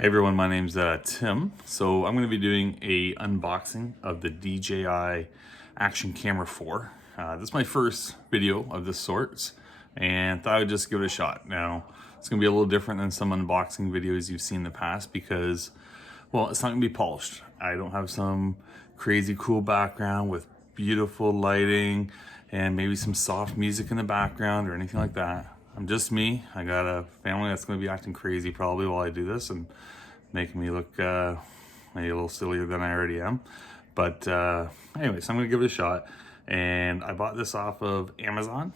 Hey everyone, my name's Tim. So I'm going to be doing a unboxing of the DJI Action Camera 4. This is my first video of this sort and thought I would just give it a shot. Now, it's going to be a little different than some unboxing videos you've seen in the past because, well, it's not going to be polished. I don't have some crazy cool background with beautiful lighting and maybe some soft music in the background or anything like that. I'm just me. I got a family that's going to be acting crazy probably while I do this and making me look maybe a little sillier than I already am. But anyways, I'm going to give it a shot. And I bought this off of Amazon.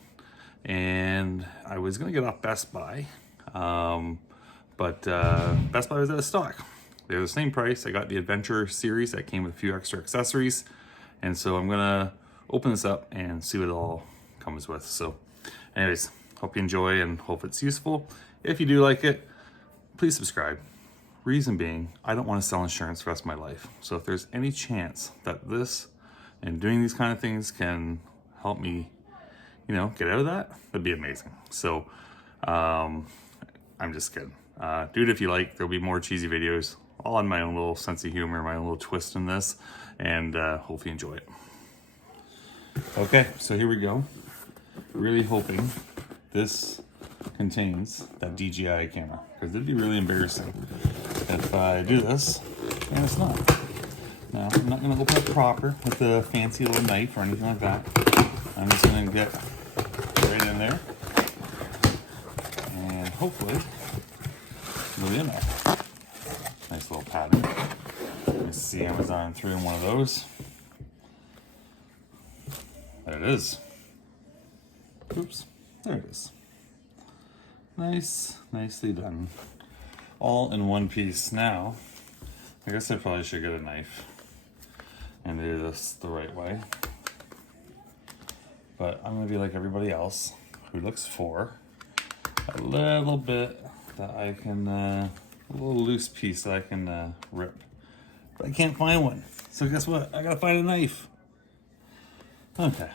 And I was going to get off Best Buy. But Best Buy was out of stock. They were the same price. I got the Adventure series that came with a few extra accessories. And so I'm going to open this up and see what it all comes with. So anyways, hope you enjoy and hope it's useful. If you do like it, please subscribe. Reason being, I don't want to sell insurance for the rest of my life. So if there's any chance that this and doing these kind of things can help me, you know, get out of that, that'd be amazing. So I'm just kidding. Do it if you like. There'll be more cheesy videos, all on my own little sense of humor, my own little twist in this, and hopefully you enjoy it. Okay, so here we go. Really hoping this contains that DJI camera, because it'd be really embarrassing if I do this and it's not. Now, I'm not going to open it proper with a fancy little knife or anything like that. I'm just going to get right in there and hopefully it'll be in there. Nice little pattern. Let's see, Amazon threw in one of those. There it is. Oops, there it is. Nice, nicely done. All in one piece. Now, I guess I probably should get a knife and do this the right way. But I'm gonna be like everybody else who looks for a little bit that I can, a little loose piece that I can rip. But I can't find one. So guess what? I gotta find a knife. Okay,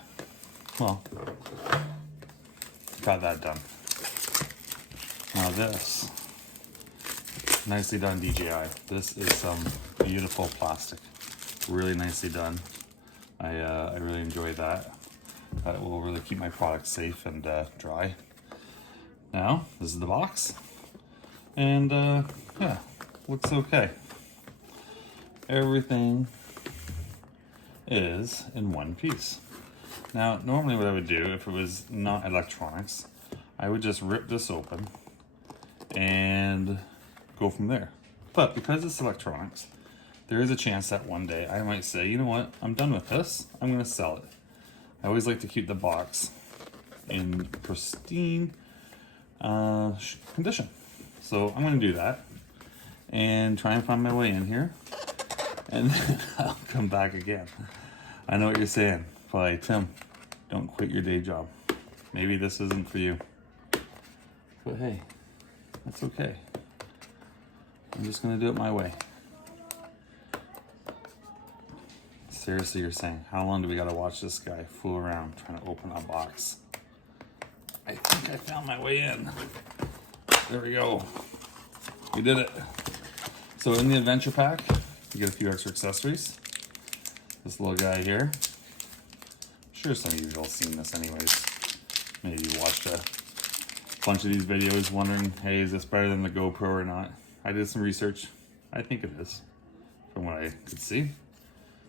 well, got that done. Now this, nicely done DJI. This is some beautiful plastic, really nicely done. I really enjoy that. That will really keep my product safe and dry. Now, this is the box. And yeah, looks okay. Everything is in one piece. Now, normally what I would do if it was not electronics, I would just rip this open and go from there. But because it's electronics, there is a chance that one day I might say, you know what, I'm done with this, I'm gonna sell it. I always like to keep the box in pristine condition. So I'm gonna do that and try and find my way in here, and then I'll come back again. I know what you're saying, but Tim, don't quit your day job. Maybe this isn't for you. But hey, that's okay. I'm just gonna do it my way. Seriously, you're saying, how long do we gotta watch this guy fool around trying to open a box? I think I found my way in. There we go. We did it. So in the adventure pack, you get a few extra accessories. This little guy here. I'm sure some of you have all seen this anyways. Maybe you watched a bunch of these videos wondering, hey, is this better than the GoPro or not? I did some research. I think it is, from what I could see.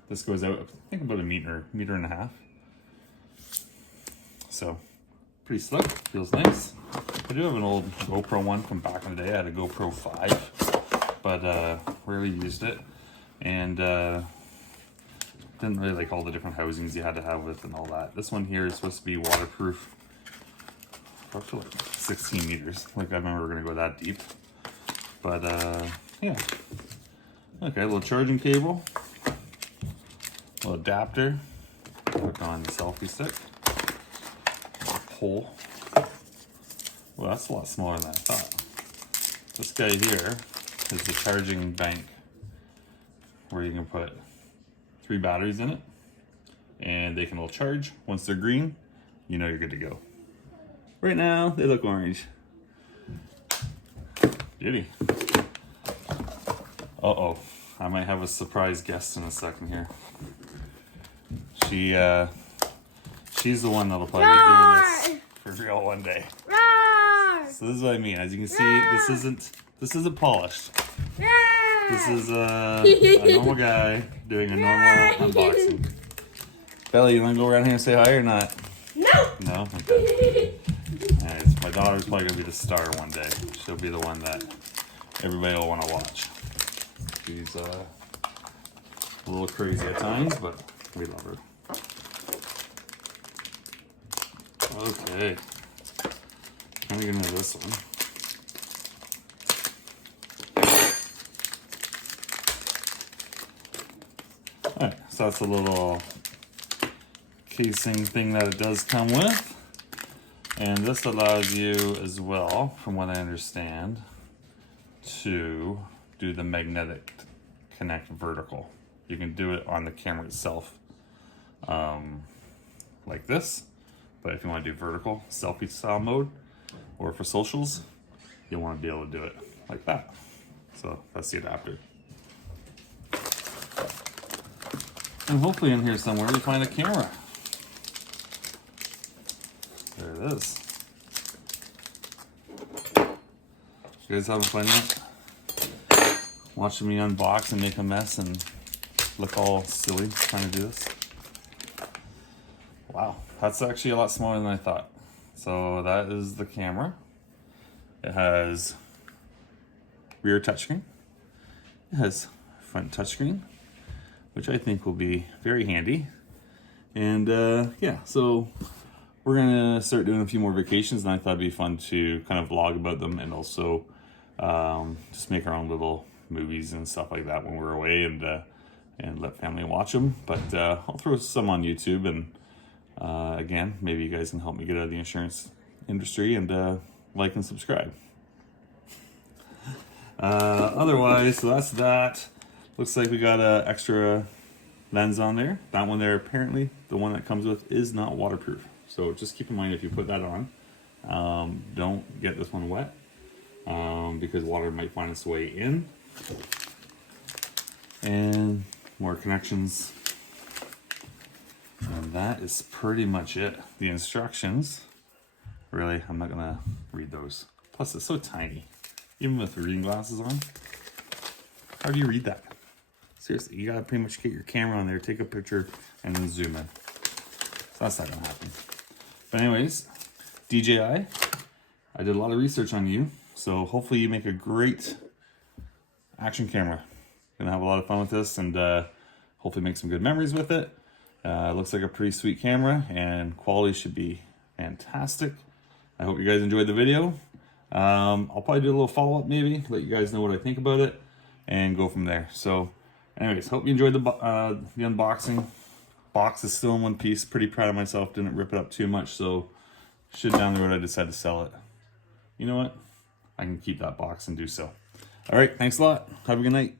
This goes out, I think, about a meter and a half. So, pretty slick, feels nice. I do have an old GoPro one from back in the day. I had a GoPro 5, but rarely used it. And didn't really like all the different housings you had to have with and all that. This one here is supposed to be waterproof up to like 16 meters. Like, I remember we're gonna go that deep. But yeah. Okay, a little charging cable. A little adapter. Hook on the selfie stick. A pole. Well, that's a lot smaller than I thought. This guy here is the charging bank, where you can put 3 batteries in it and they can all charge. Once they're green, you know you're good to go. Right now, they look orange. Beauty. Uh-oh, I might have a surprise guest in a second here. She's the one that'll probably be doing this for real one day. So this is what I mean. As you can see, this isn't polished. This is a normal guy doing a normal unboxing. Bella, you want to go around here and say hi or not? No. No? Okay. Anyways, my daughter's probably going to be the star one day. She'll be the one that everybody will want to watch. She's a little crazy at times, but we love her. Okay. Let me get into this one. Alright, so that's a little casing thing that it does come with. And this allows you as well, from what I understand, to do the magnetic connect vertical. You can do it on the camera itself, like this. But if you want to do vertical selfie style mode, or for socials, you'll want to be able to do it like that. So that's the adapter. And hopefully in here somewhere we find a camera. There it is. You guys having fun yet? Watching me unbox and make a mess and look all silly trying to do this? Wow, that's actually a lot smaller than I thought. So that is the camera. It has rear touchscreen. It has front touchscreen, which I think will be very handy. And yeah, so we're gonna start doing a few more vacations, and I thought it'd be fun to kind of vlog about them and also just make our own little movies and stuff like that when we're away, and let family watch them. But I'll throw some on YouTube, and again, maybe you guys can help me get out of the insurance industry and like and subscribe. Otherwise, so that's that. Looks like we got a extra lens on there. That one there, apparently, the one that comes with is not waterproof. So just keep in mind if you put that on, don't get this one wet because water might find its way in. And more connections. And that is pretty much it. The instructions, really, I'm not gonna read those. Plus it's so tiny. Even with reading glasses on, how do you read that? Seriously, you gotta pretty much get your camera on there, take a picture, and then zoom in. So that's not gonna happen. But anyways, DJI, I did a lot of research on you, so hopefully you make a great action camera. Gonna have a lot of fun with this, and hopefully make some good memories with it. It looks like a pretty sweet camera, and quality should be fantastic. I hope you guys enjoyed the video. I'll probably do a little follow-up maybe, let you guys know what I think about it, and go from there. So anyways, hope you enjoyed the unboxing. Box is still in one piece. Pretty proud of myself, didn't rip it up too much, so should down the road I decide to sell it. You know what? I can keep that box and do so. All right, thanks a lot. Have a good night.